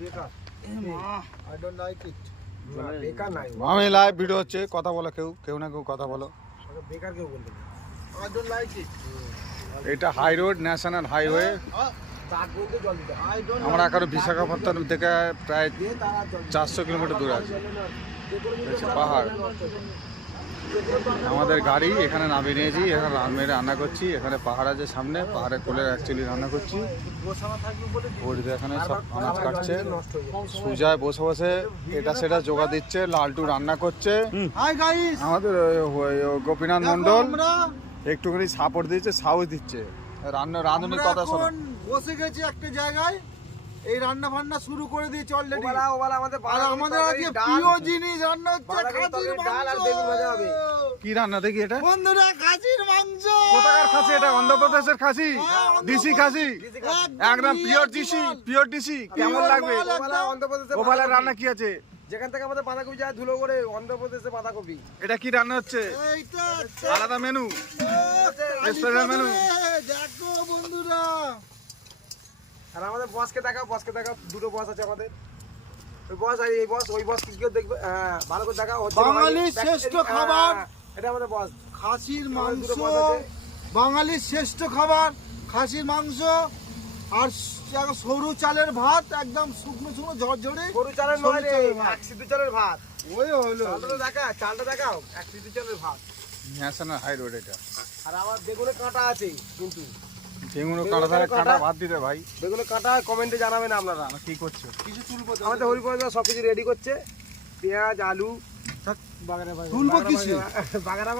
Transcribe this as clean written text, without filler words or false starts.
বেকার I don't like it বেকার নাই আমি লাইভ ভিডিও হচ্ছে কথা বলো কেউ না কেউ কথা বলো বেকার কেউ বলতে আই ডোন্ট লাইক ইট এটা হাই রোড ন্যাশনাল হাইওয়ে তার বলতে জল দিতে আই ডোন্ট আমরা এখনো বিশাখাপত্তনম থেকে প্রায় 400 কিলোমিটার দূরে আছি পাহাড় আমাদের গাড়ি এখানে নামিয়ে নিয়েছি এখানে রান্না করছি এখানে পাহাড় আছে সামনে পাহাড়ের কোলে অ্যাকচুয়ালি রান্না করছি ওদিকে এখানে সব আনাজ কাটছে সুজায় বসে বসে এটা সেটা জোগা দিচ্ছে লালটু রান্না করছে হাই গাইস আমাদের গোপীনাথ মন্ডল একটুখানি সাপোর্ট দিচ্ছে সাহস দিচ্ছে রাঁধুনির কথা শোনো বসে গেছি একটা জায়গায় এই রান্না বান্না শুরু করে দিয়েছে অলরেডি আমাদের আজকে প্রিয় জিনিস রান্না হচ্ছে খাসির ডাল আর বেগুন ভাজা হবে কি রান্না দেখি এটা বন্ধুরা খাসির মাংস কোথাকার খাসি এটা অন্ধ্রপ্রদেশের খাসি ডিসি খাসি একদম পিওর ডিসি কেমন লাগবে ওভালের রান্না কি আছে যেখান থেকে আমাদের বাঁধাকপি যায় ধুলো করে অন্ধ্রপ্রদেশে বাঁধাকপি এটা কি রান্না হচ্ছে আলাদা মেনু স্পেশাল মেনু দেখো বন্ধুরা আর আমাদের বসকে দেখাও দুটো বস আছে আমাদের ওই বস আর এই বস ওই বস কি কেউ দেখবে ভালো করে দেখাও বাঙালির শ্রেষ্ঠ খাবার এটা আমাদের বস খাসির মাংস বাঙালির শ্রেষ্ঠ খাবার খাসির মাংস আর সরু চালের ভাত একদম শুকনো ঝরঝরে সরু চালের নয় রে এক সিদ্ধ চালের ভাত ওই হলো চালটা দেখাও এক সিদ্ধ চালের ভাত ন্যাশনাল হাই রোড এটা আর আমার বেগুনে কাঁটা আছে কিন্তু বেগুনে কাঁটা ভাত দিতে ভাই বেগুনে কাঁটা কমেন্টে জানাবেন আপনারা কি করছো কিছু তুলবো আমাদের হরিপদ সবকিছু রেডি করছে পেঁয়াজ আলু তুলবো কিছু বাগারা